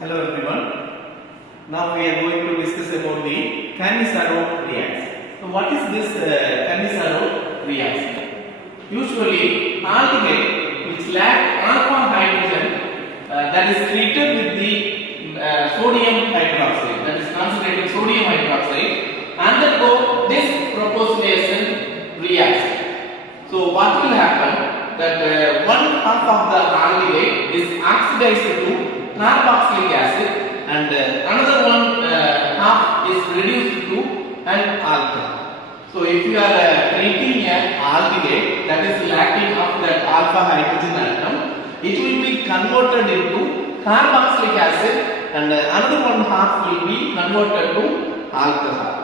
Hello everyone. Now we are going to discuss about the Cannizaro reaction. So what is this Cannizaro reaction? Usually aldehyde which lack alpha hydrogen that is treated with the sodium hydroxide, that is concentrated sodium hydroxide, undergo this proportionation reaction. So what will happen that one half of the aldehyde is oxidized to carboxylic acid and another one half is reduced to an alcohol. So if you are treating an aldehyde that is lacking of that alpha hydrogen atom, it will be converted into carboxylic acid and another one half will be converted to alcohol.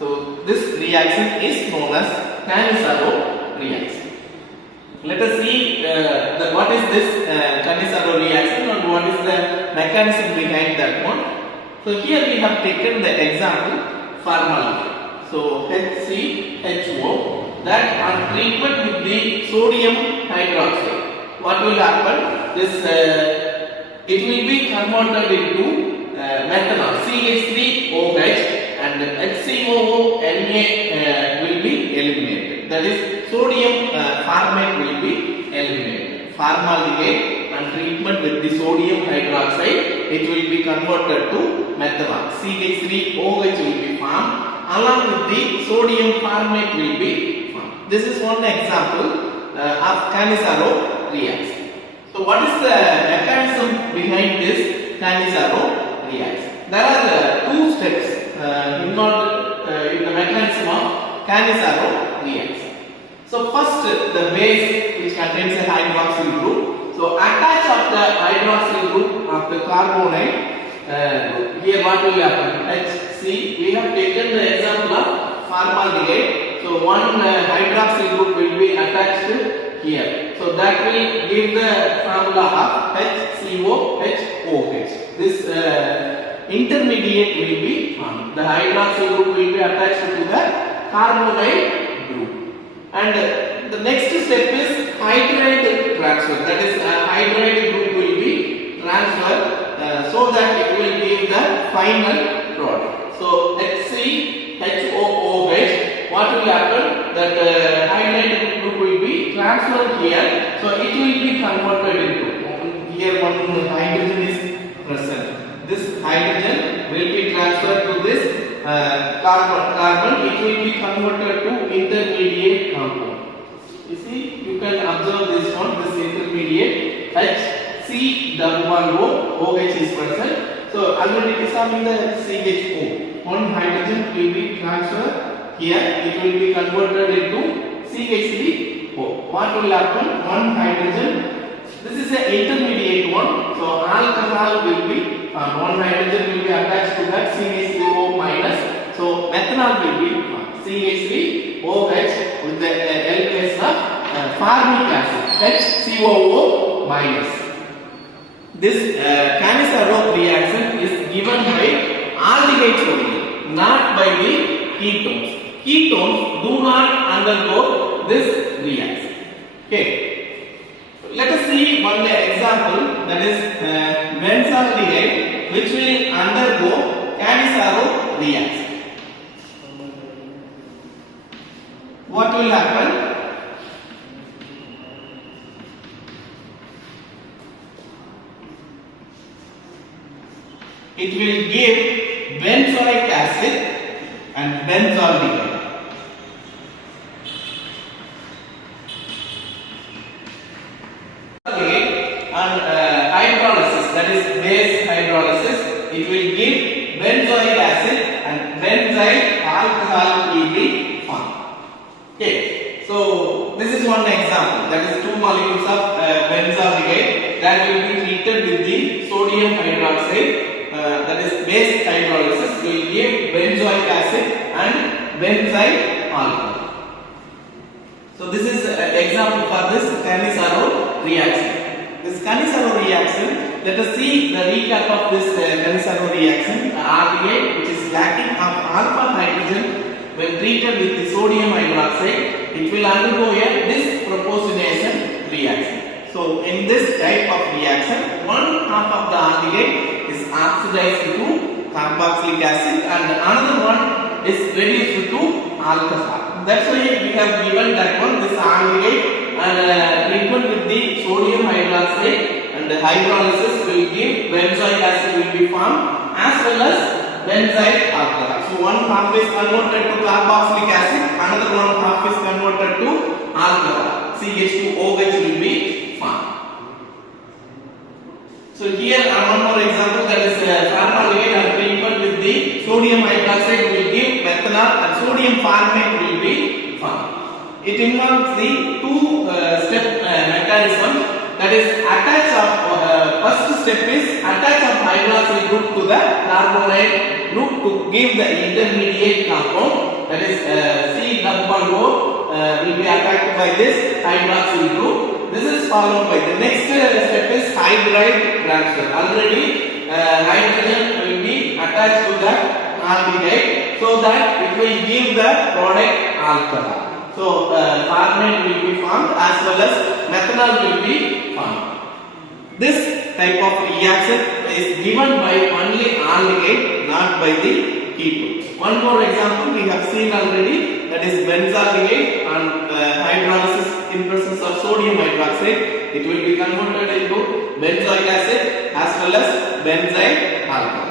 So this reaction is known as Cannizaro reaction. Let us see what is this Cannizaro reaction and what is the mechanism behind that one. So here we have taken the example formaldehyde. So HCHO, that on treatment with the sodium hydroxide, what will happen? This it will be converted into methanol CH₃OH and HCOOH will be eliminated. That is sodium formic will be eliminated. Formaldehyde and treatment with the sodium hydroxide, it will be converted to methanol. CH₃OH will be formed along with the sodium formic will be formed. This is one example of Cannizaro reaction. So what is the mechanism behind this Cannizaro reaction? There are two steps in the mechanism of Cannizaro reaction. So first the base which contains a hydroxyl group. So attach of the hydroxyl group of the carbonyl here what will happen? HC, we have taken the example of formaldehyde. So one hydroxyl group will be attached here. So that will give the formula of HCOOH. This intermediate will be formed. The hydroxyl group will be attached to the carbonyl group. And the next step is hydride transfer. That is hydride group will be transferred so that it will give the final product. So HCHOOH, what will happen? That hydride group will be transferred here. So it will be converted into, here one hydrogen is present. This hydrogen will be transferred to this carbon. It will be converted to intermediate compound. You see, you can observe this one, this intermediate HCOOH is present. So already it is having the CHO. One hydrogen will be transferred here. It will be converted into CH₃O. What will happen? One hydrogen. This is an intermediate one. So alcohol will be one hydrogen will be attached to that CH₃O minus. So methanol will be CH₃OH with the LS of formic acid HCOO minus. This Cannizaro reaction is given by aldehydes only, not by the ketones. Ketones do not undergo this reaction. Okay. Let us see one example, that is benzaldehyde, which will undergo Cannizaro reaction. What will happen? It will give benzoic acid and benzaldehyde. And hydrolysis, that is base hydrolysis, it will give benzoic acid and benzyl alcohol will be formed. Okay, so this is one example, that is two molecules of benzaldehyde that will be treated with the sodium hydroxide. That is base hydrolysis will give benzoic acid and benzyl alcohol. So this is an example for this Cannizaro reaction. This Cannizaro reaction, let us see the recap of this Cannizaro reaction. aldehyde which is lacking of alpha hydrogen, when treated with the sodium hydroxide, it will undergo a disproportionation reaction. So in this type of reaction, one half of the aldehyde is oxidized to carboxylic acid and another one is reduced to alcohol. That's why we have given that one, this aldehyde, and treatment with the sodium hydroxide and the hydrolysis will give benzoic acid will be formed as well as benzyl alcohol. So one half is converted to carboxylic acid, another one half is converted to alcohol. CH₃OH will be formed. So here one more example, that is formaldehyde and treatment with the sodium hydroxide will give methanol and sodium formic will be formed. It involves the two-step mechanism, that is attach of first step is attach of hydroxyl group to the carbonyl group to give the intermediate compound, that is C₃OH will be attacked by this hydroxyl group. This is followed by the next step is hydride transfer. Already hydrogen will be attached to the aldehyde so that it will give the product alcohol. So formaldehyde will be formed as well as methanol will be formed. This type of reaction is given by only aldehyde, not by the ketones. One more example we have seen already, that is benzaldehyde and hydrolysis in presence of sodium hydroxide. It will be converted into benzoic acid as well as benzyl alcohol.